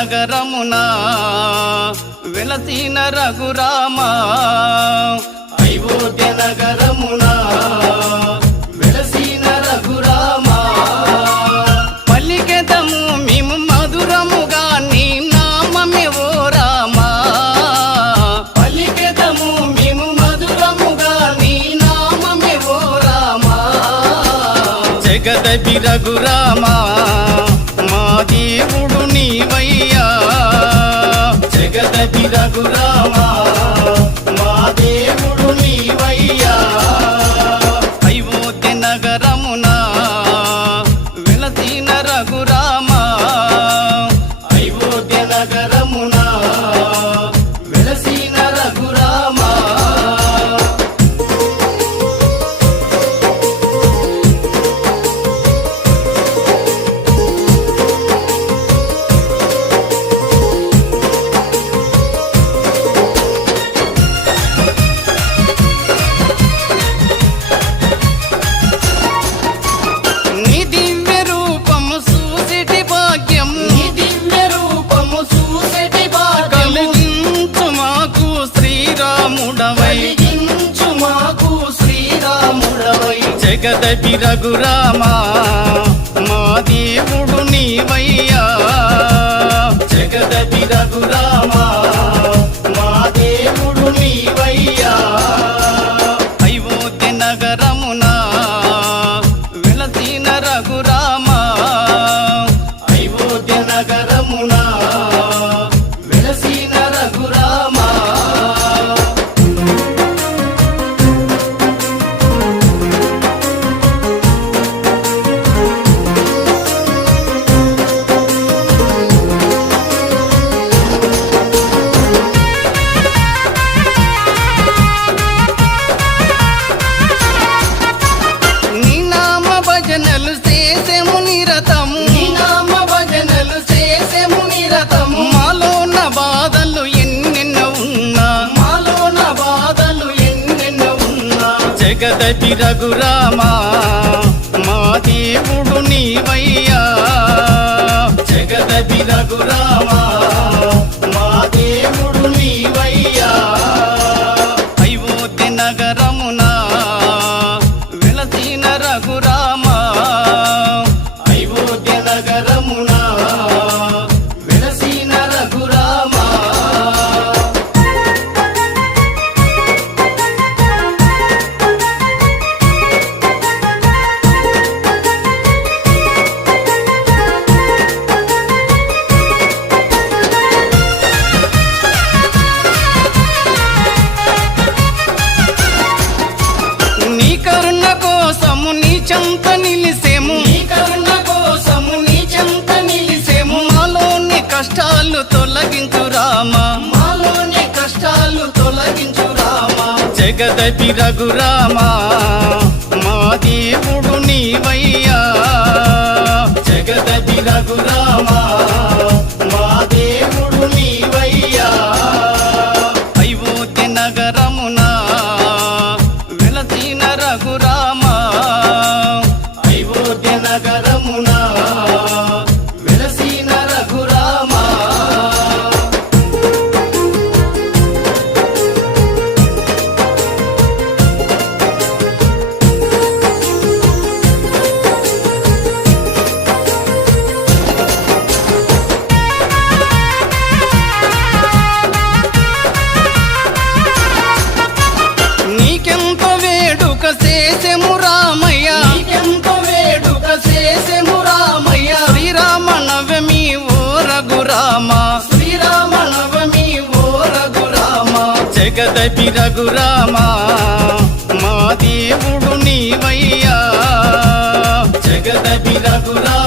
నగరమున వెలసిన రఘురామ అయోధ్య నగరమున వెలసిన రఘురామ పలికెదము మేము మధురముగా నీ నామమే ఓ రామ పలికెదము మేము మధురముగా నీ నామమే ఓ రామ జగదపి రఘురామ మా దేవుడు నీవయ్యా జగదపి రఘురామ మా దేవుడు నీవయ్యా అయోధ్య నగరమున వెలసిన రఘురామ అయోధ్య నగరమున వెలసిన రఘురామ జగదపి రఘురామ మా దేవుడు నీవయ్యా జగదపి రఘురామ మా దేవుడు నీవయ్యా అయోధ్య నగరమున వెలసిన రఘురామ అయోధ్య నగరమున వెలసిన రఘురామ జగదపి రఘురామ మా దేవుడు నీవయ్యా జగదపి రఘురామ మా దేవుడు నీవయ్యా అయోధ్య నగరమున వెలసిన రఘురామ అయోధ్య నగరమున వెలసిన రఘురామ చెంత నిలిసేము నీ కరుణ కోసము నీ చెంత నిలిసేము మాలోని కష్టాలు తొలగించు రామ మాలోని కష్టాలు తొలగించు రామ జగదపి రఘురామ మా దేవుడు నీవయ్యా జగదపి రఘురామ మా దేవుడు నీవయ్యా అయోధ్య నగరమున వెలసిన రఘురామ అయోధ్య నగరమున వెలసిన రఘురామ నీకెంత వేడుక చేసెము రామయ్య నీకెంత వేడుక చేసెము రామయ్య శ్రీరామ నవమి ఓ రఘురామ శ్రీరామ నవమి ఓ రఘురామ జగదపి రఘురామ మా దేవుడు నీవయ్యా జగదపి రఘురామ